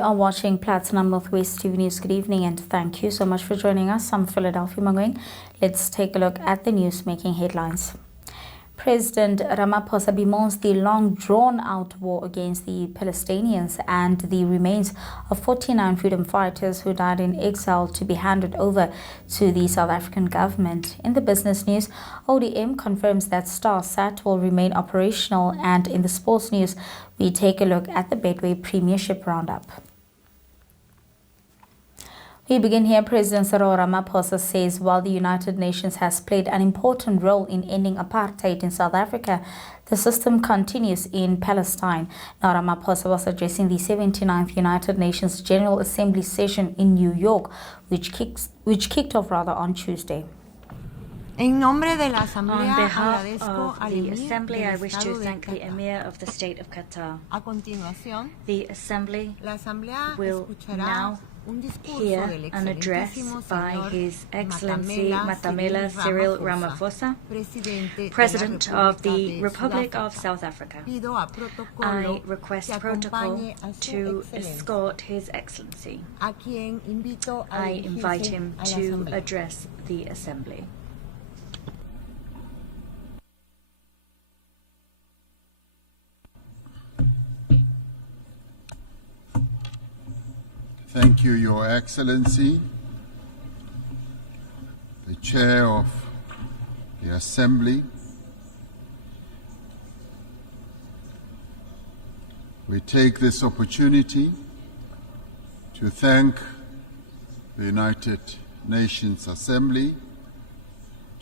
You are watching Platinum Northwest TV News. Good evening and thank you so much for joining us. I'm Philadelphia Mangoeng. Let's take a look at the news making headlines. President Ramaphosa bemoans the long drawn-out war against the Palestinians and the remains of 49 freedom fighters who died in exile to be handed over to the South African government. In the business news, ODM confirms that StarSat will remain operational, and in the sports news, we take a look at the Betway Premiership roundup. We begin here. President Cyril Ramaphosa says while the United Nations has played an important role in ending apartheid in South Africa, the system continues in Palestine. Now, Ramaphosa was addressing the 79th United Nations General Assembly session in New York, which kicked off on Tuesday. On behalf of the Assembly, I wish to thank the Emir of the State of Qatar. The Assembly will now hear an address by His Excellency Matamela Cyril Ramaphosa, President of the Republic of South Africa. I request protocol to escort His Excellency. I invite him to address the Assembly. Thank you, Your Excellency, the Chair of the Assembly. We take this opportunity to thank the United Nations Assembly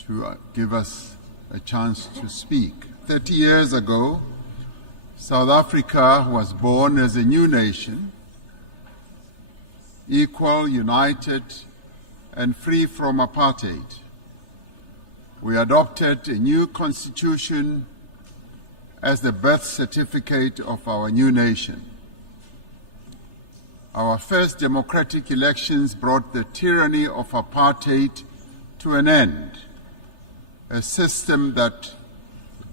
to give us a chance to speak. 30 years ago, South Africa was born as a new nation, equal, united, and free from apartheid. We adopted a new constitution as the birth certificate of our new nation. Our first democratic elections brought the tyranny of apartheid to an end, a system that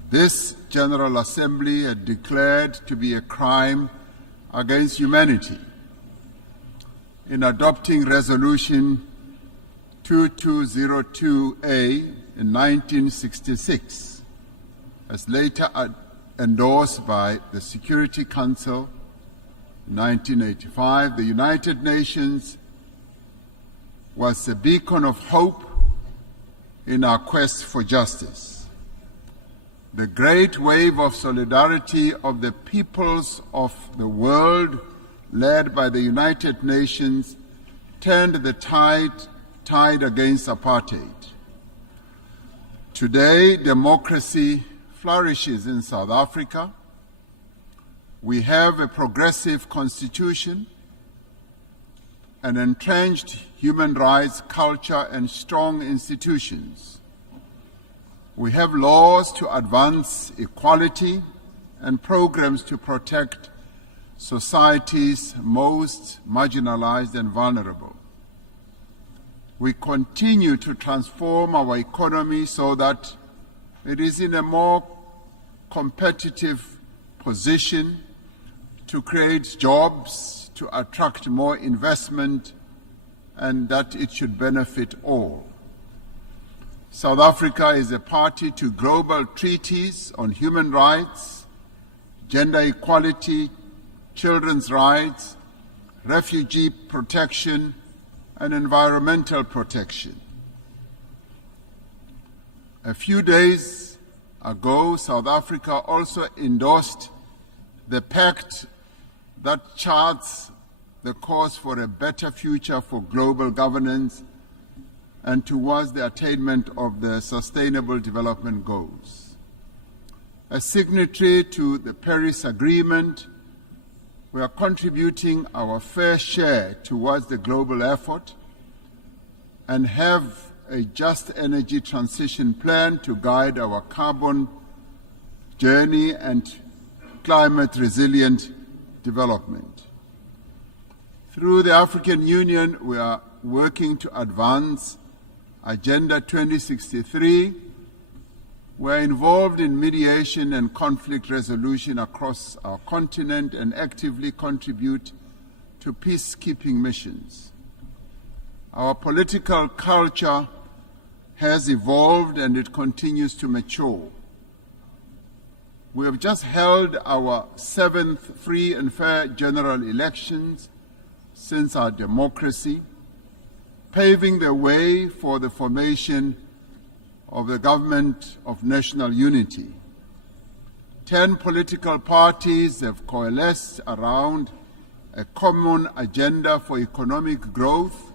this General Assembly had declared to be a crime against humanity. In adopting Resolution 2202A in 1966, as later endorsed by the Security Council in 1985, the United Nations was a beacon of hope in our quest for justice. The great wave of solidarity of the peoples of the world, led by the United Nations, turned the tide against apartheid. Today, democracy flourishes in South Africa. We have a progressive constitution, an entrenched human rights culture, and strong institutions. We have laws to advance equality and programs to protect society's most marginalized and vulnerable. We continue to transform our economy so that it is in a more competitive position to create jobs, to attract more investment, and that it should benefit all. South Africa is a party to global treaties on human rights, gender equality, children's rights, refugee protection, and environmental protection. A few days ago, South Africa also endorsed the pact that charts the course for a better future for global governance and towards the attainment of the Sustainable Development Goals. As signatory to the Paris Agreement, we are contributing our fair share towards the global effort and have a just energy transition plan to guide our carbon journey and climate resilient development. Through the African Union, we are working to advance Agenda 2063. We're involved in mediation and conflict resolution across our continent and actively contribute to peacekeeping missions. Our political culture has evolved and it continues to mature. We have just held our 7th free and fair general elections since our democracy, paving the way for the formation of the government of national unity. 10 political parties have coalesced around a common agenda for economic growth,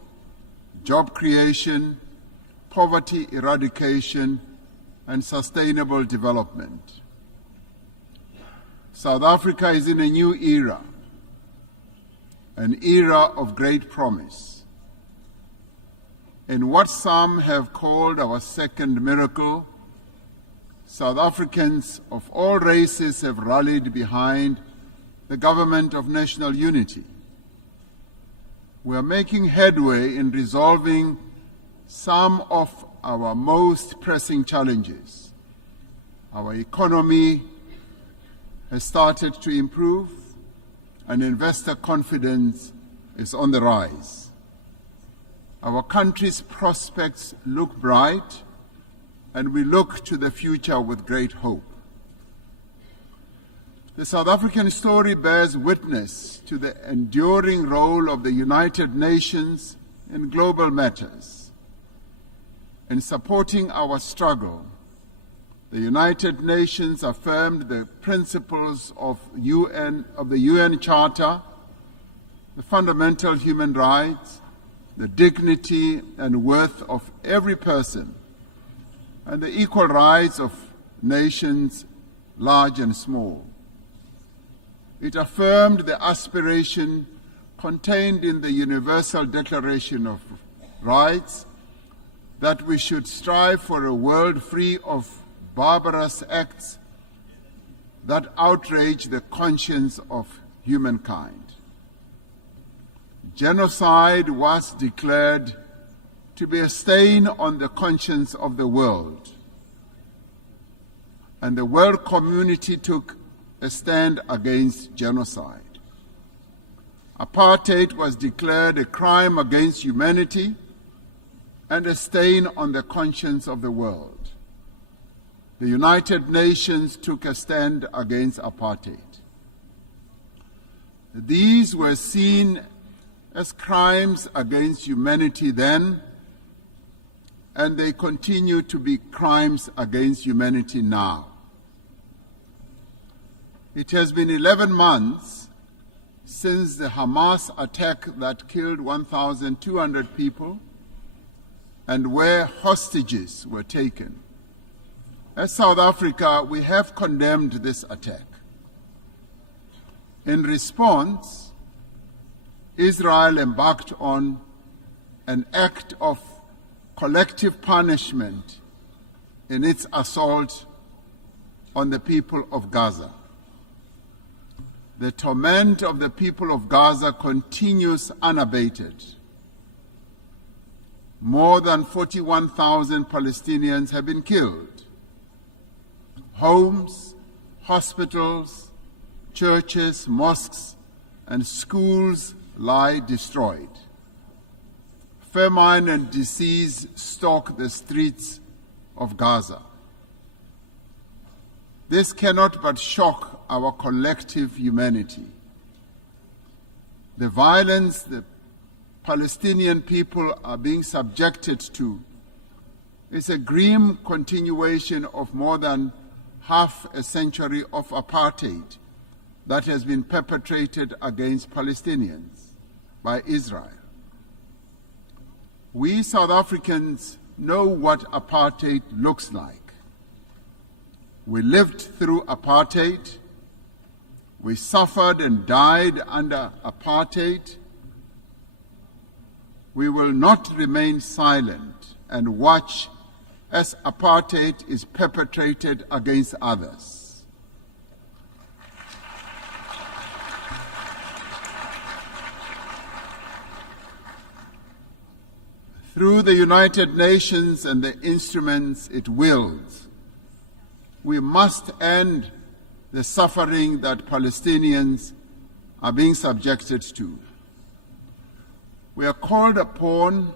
job creation, poverty eradication, and sustainable development. South Africa is in a new era, an era of great promise. In what some have called our second miracle, South Africans of all races have rallied behind the government of national unity. We are making headway in resolving some of our most pressing challenges. Our economy has started to improve, and investor confidence is on the rise. Our country's prospects look bright, and we look to the future with great hope. The South African story bears witness to the enduring role of the United Nations in global matters. In supporting our struggle, the United Nations affirmed the principles of the UN Charter, the fundamental human rights, the dignity and worth of every person, and the equal rights of nations, large and small. It affirmed the aspiration contained in the Universal Declaration of Rights that we should strive for a world free of barbarous acts that outrage the conscience of humankind. Genocide was declared to be a stain on the conscience of the world, and the world community took a stand against genocide. Apartheid was declared a crime against humanity and a stain on the conscience of the world. The United Nations took a stand against apartheid. These were seen as crimes against humanity then, and they continue to be crimes against humanity now. It has been 11 months since the Hamas attack that killed 1,200 people and where hostages were taken. As South Africa, we have condemned this attack. In response, Israel embarked on an act of collective punishment in its assault on the people of Gaza. The torment of the people of Gaza continues unabated. More than 41,000 Palestinians have been killed. Homes, hospitals, churches, mosques, and schools lie destroyed. Famine and disease stalk the streets of Gaza. This cannot but shock our collective humanity. The violence the Palestinian people are being subjected to is a grim continuation of more than half a century of apartheid that has been perpetrated against Palestinians by Israel. We South Africans know what apartheid looks like. We lived through apartheid. We suffered and died under apartheid. We will not remain silent and watch as apartheid is perpetrated against others. Through the United Nations and the instruments it wields, we must end the suffering that Palestinians are being subjected to. we are called upon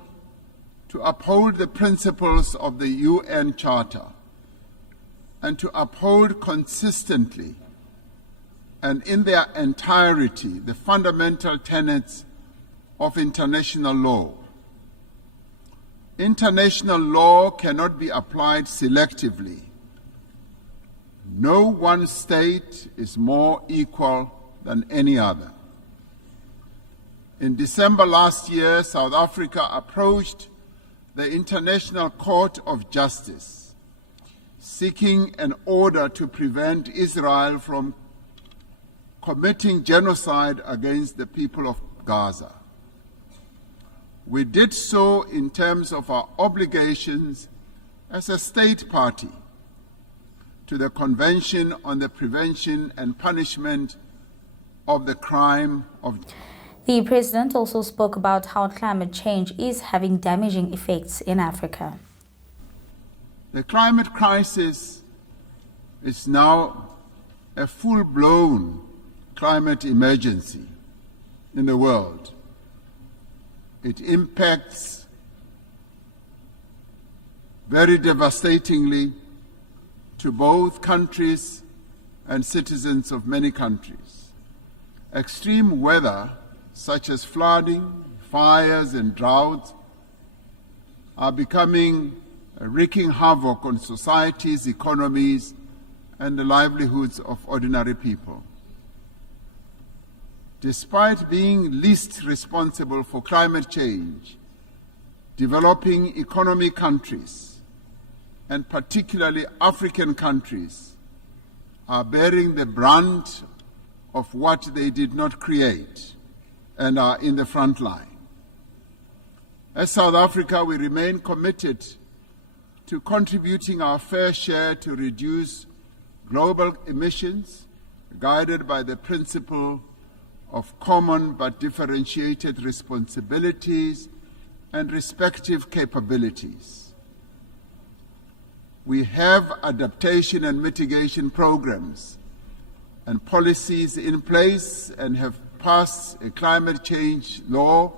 to uphold the principles of the UN Charter and to uphold consistently and in their entirety the fundamental tenets of international law. International law cannot be applied selectively. No one state is more equal than any other. In December last year, South Africa approached the International Court of Justice, seeking an order to prevent Israel from committing genocide against the people of Gaza. We did so in terms of our obligations as a state party to the Convention on the Prevention and Punishment of the Crime of Genocide. The president also spoke about how climate change is having damaging effects in Africa. The climate crisis is now a full-blown climate emergency in the world. It impacts very devastatingly to both countries and citizens of many countries. Extreme weather, such as flooding, fires, and droughts, are becoming wreaking havoc on societies, economies, and the livelihoods of ordinary people. Despite being least responsible for climate change, developing economy countries, and particularly African countries, are bearing the brunt of what they did not create and are in the front line. As South Africa, we remain committed to contributing our fair share to reduce global emissions, guided by the principle of common but differentiated responsibilities and respective capabilities. We have adaptation and mitigation programs and policies in place and have passed a climate change law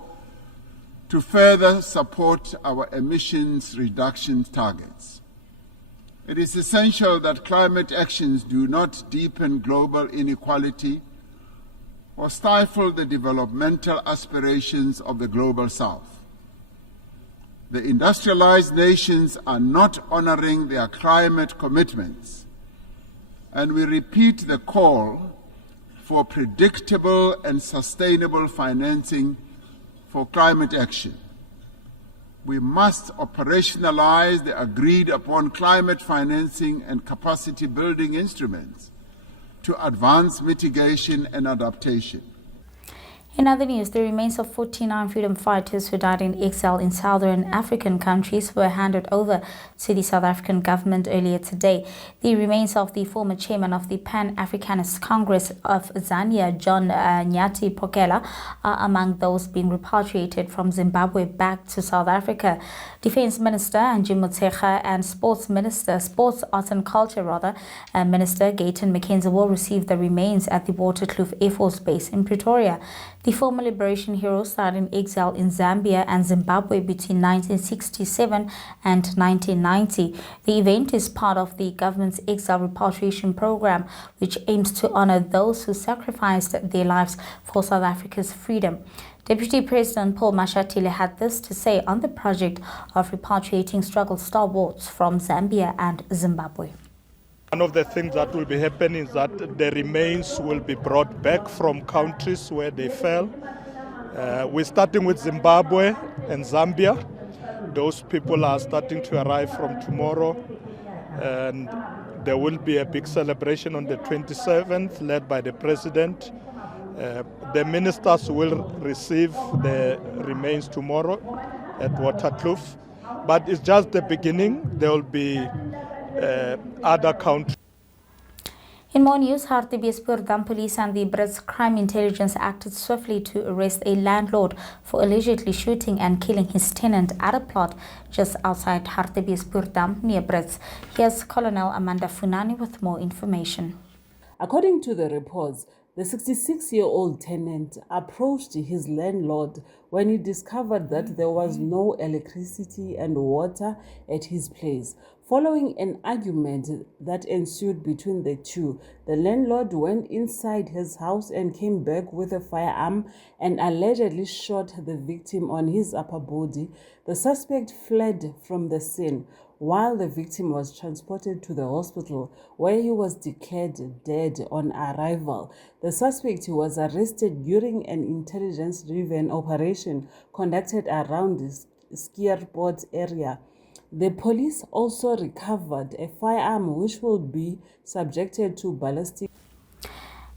to further support our emissions reduction targets. It is essential that climate actions do not deepen global inequality or stifle the developmental aspirations of the Global South. The industrialized nations are not honoring their climate commitments, and we repeat the call for predictable and sustainable financing for climate action. We must operationalize the agreed upon climate financing and capacity building instruments to advance mitigation and adaptation. In other news, the remains of 49 freedom fighters who died in exile in southern African countries were handed over to the South African government earlier today. The remains of the former chairman of the Pan-Africanist Congress of Zania, John Nyati Pokela, are among those being repatriated from Zimbabwe back to South Africa. Defense Minister Angie Motshekga and Sports Arts and Culture Minister Gayton McKenzie will receive the remains at the Waterkloof Air Force Base in Pretoria. The former liberation hero started in exile in Zambia and Zimbabwe between 1967 and 1990. The event is part of the government's exile repatriation program, which aims to honor those who sacrificed their lives for South Africa's freedom. Deputy President Paul Mashatile had this to say on the project of repatriating struggle stalwarts from Zambia and Zimbabwe. One of the things that will be happening is that the remains will be brought back from countries where they fell. We're starting with Zimbabwe and Zambia. Those people are starting to arrive from tomorrow, and there will be a big celebration on the 27th led by the President. The ministers will receive the remains tomorrow at Waterkloof, but it's just the beginning. There will be other countries. In more news, Hartbeespoort police and the Brits Crime Intelligence acted swiftly to arrest a landlord for allegedly shooting and killing his tenant at a plot just outside Hartbeespoort near Brits. Here's Colonel Amanda Funani with more information. According to the reports, the 66-year-old tenant approached his landlord when he discovered that there was no electricity and water at his place. Following an argument that ensued between the two, the landlord went inside his house and came back with a firearm and allegedly shot the victim on his upper body. The suspect fled from the scene while the victim was transported to the hospital, where he was declared dead on arrival. The suspect was arrested during an intelligence-driven operation conducted around the Skierport area. The police also recovered a firearm which will be subjected to ballistic.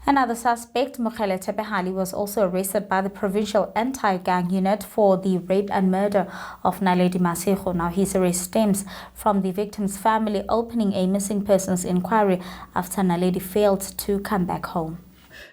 Another suspect, Mokgele Tebehali, was also arrested by the Provincial Anti-Gang Unit for the rape and murder of Naledi Masego. Now, his arrest stems from the victim's family opening a missing persons inquiry after Naledi failed to come back home.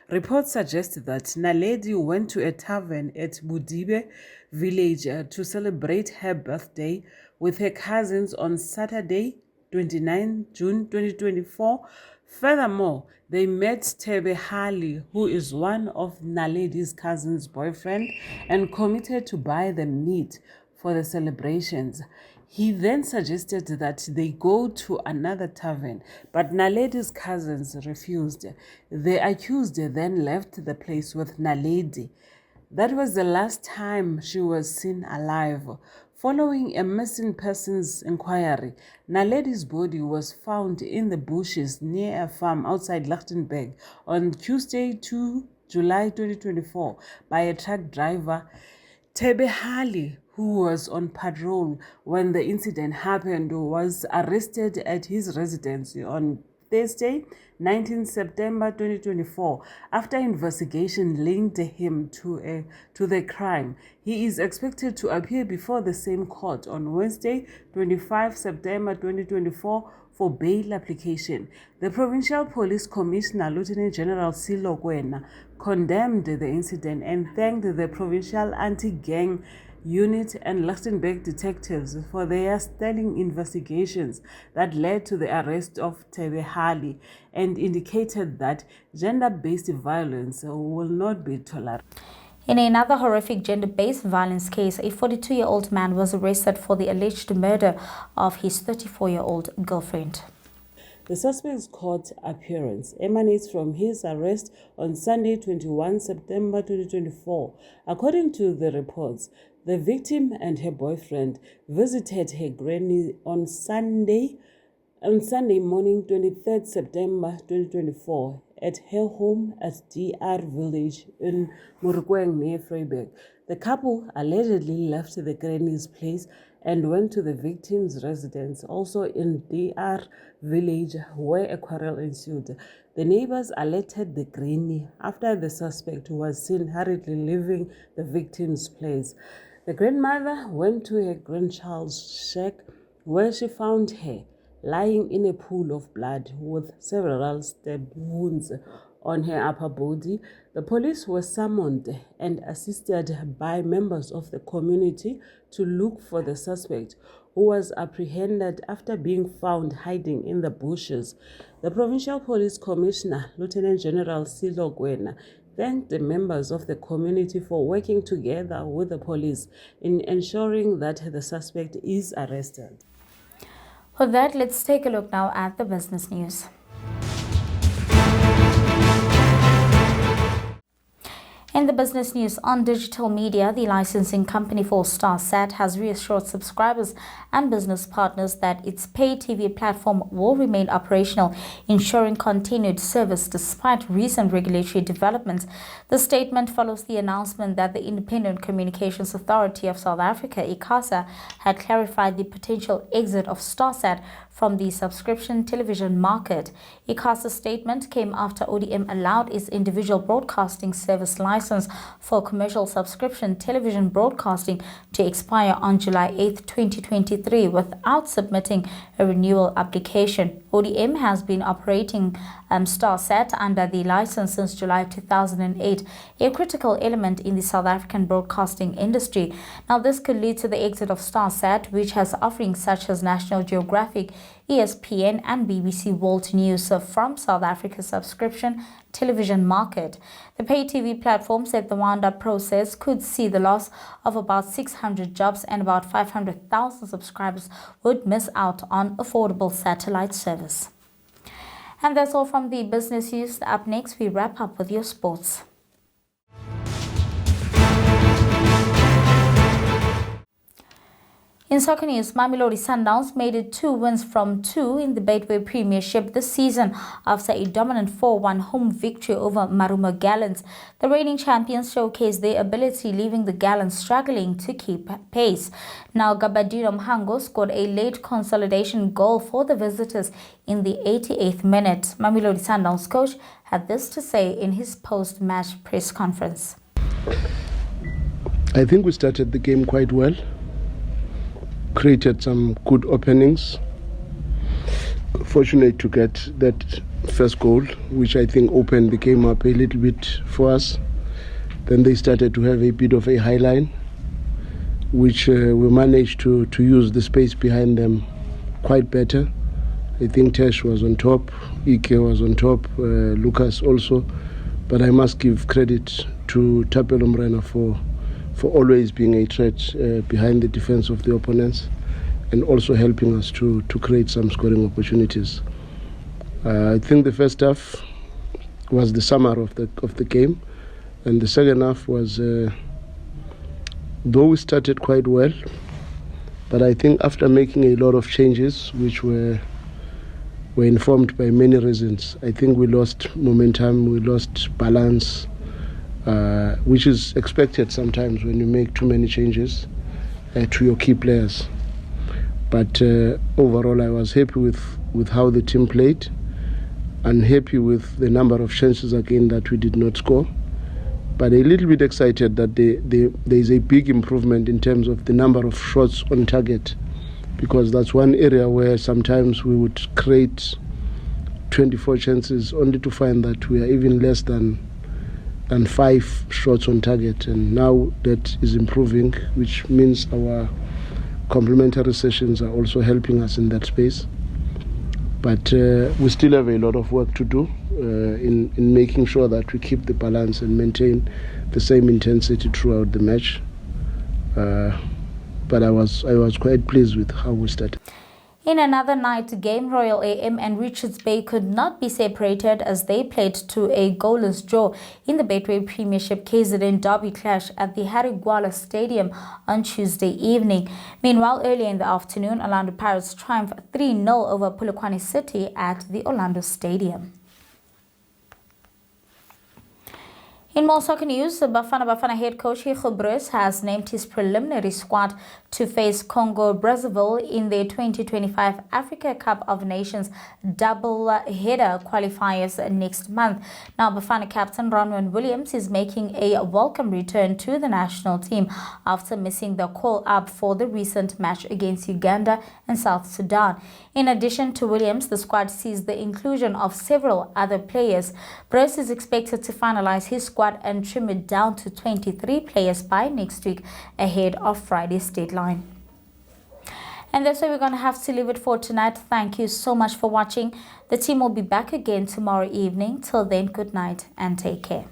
Reports suggest that Naledi went to a tavern at Budibe village to celebrate her birthday with her cousins on Saturday, 29 June 2024. Furthermore, they met Tebehali, who is one of Naledi's cousin's boyfriend, and committed to buy them meat for the celebrations. He then suggested that they go to another tavern, but Naledi's cousins refused. The accused then left the place with Naledi. That was the last time she was seen alive. Following a missing persons inquiry, Naledi's body was found in the bushes near a farm outside Lichtenburg on Tuesday, 2 July 2024, by a truck driver. Tebehali, who was on patrol when the incident happened, was arrested at his residence on Thursday, 19 September 2024, after investigation linked him to the crime. He is expected to appear before the same court on Wednesday, 25 September 2024, for bail application. The Provincial Police Commissioner, Lieutenant General Silo Kwena, condemned the incident and thanked the Provincial Anti-Gang Unit and Lichtenburg detectives for their sterling investigations that led to the arrest of Tebehali, and indicated that gender-based violence will not be tolerated. In another horrific gender-based violence case, a 42-year-old man was arrested for the alleged murder of his 34-year-old girlfriend. The suspect's court appearance emanates from his arrest on Sunday, 21 September 2024. According to the reports, the victim and her boyfriend visited her granny on Sunday morning, 23 September 2024, at her home at DR Village in Mangoeng near Vryburg. The couple allegedly left the granny's place and went to the victim's residence, also in DR Village, where a quarrel ensued. The neighbors alerted the granny after the suspect was seen hurriedly leaving the victim's place. The grandmother went to her grandchild's shack, where she found her lying in a pool of blood with several stab wounds on her upper body. The police were summoned and assisted by members of the community to look for the suspect, who was apprehended after being found hiding in the bushes. The Provincial Police Commissioner, Lieutenant General Silo Kwena, thanked the members of the community for working together with the police in ensuring that the suspect is arrested. For that, let's take a look now at the business news. In the business news on digital media, the licensing company for StarSat has reassured subscribers and business partners that its pay TV platform will remain operational, ensuring continued service despite recent regulatory developments. The statement follows the announcement that the Independent Communications Authority of South Africa, ICASA, had clarified the potential exit of StarSat from the subscription television market. ICASA's statement came after ODM allowed its individual broadcasting service license for commercial subscription television broadcasting to expire on July 8, 2023 without submitting a renewal application. ODM has been operating StarSat under the license since July 2008, a critical element in the South African broadcasting industry. Now, this could lead to the exit of StarSat, which has offerings such as National Geographic, ESPN and BBC World News from South Africa's subscription television market. The pay TV platform said the wound-up process could see the loss of about 600 jobs and about 500,000 subscribers would miss out on affordable satellite service. And that's all from the business news. Up next, we wrap up with your sports. In soccer news, Mamelodi Sundowns made it 2 wins from 2 in the Betway Premiership this season after a dominant 4-1 home victory over Marumo Gallants. The reigning champions showcased their ability, leaving the Gallants struggling to keep pace. Now, Gabadino Mhango scored a late consolidation goal for the visitors in the 88th minute. Mamelodi Sundowns coach had this to say in his post-match press conference. I think we started the game quite well. Created some good openings. Fortunate to get that first goal, which I think opened the game up a little bit for us. Then they started to have a bit of a high line, which we managed to use the space behind them quite better. I think Tesh was on top, Ike was on top, Lucas also. But I must give credit to Tapelo Mrena for always being a threat behind the defense of the opponents and also helping us to create some scoring opportunities. I think the first half was the summer of the game, and the second half was, though we started quite well, but I think after making a lot of changes, which were informed by many reasons, I think we lost momentum, we lost balance, which is expected sometimes when you make too many changes to your key players. But overall, I was happy with how the team played, and happy with the number of chances again that we did not score. But a little bit excited that there is a big improvement in terms of the number of shots on target, because that's one area where sometimes we would create 24 chances only to find that we are even less than 5 shots on target, and now that is improving, which means our complementary sessions are also helping us in that space. But we still have a lot of work to do in making sure that we keep the balance and maintain the same intensity throughout the match. But I was quite pleased with how we started. In another night game, Royal AM and Richards Bay could not be separated as they played to a goalless draw in the Betway Premiership KZN Derby clash at the Harry Gwala Stadium on Tuesday evening. Meanwhile, earlier in the afternoon, Orlando Pirates triumphed 3-0 over Polokwane City at the Orlando Stadium. In more soccer news, Bafana head coach Hugo Broos has named his preliminary squad to face Congo-Brazzaville in the 2025 Africa Cup of Nations double-header qualifiers next month. Now, Bafana captain Ronwen Williams is making a welcome return to the national team after missing the call-up for the recent match against Uganda and South Sudan. In addition to Williams, the squad sees the inclusion of several other players. Broos is expected to finalize his squad and trim it down to 23 players by next week ahead of Friday's deadline. And that's where we're going to have to leave it for tonight. Thank you so much for watching. The team will be back again tomorrow evening. Till then, good night and take care.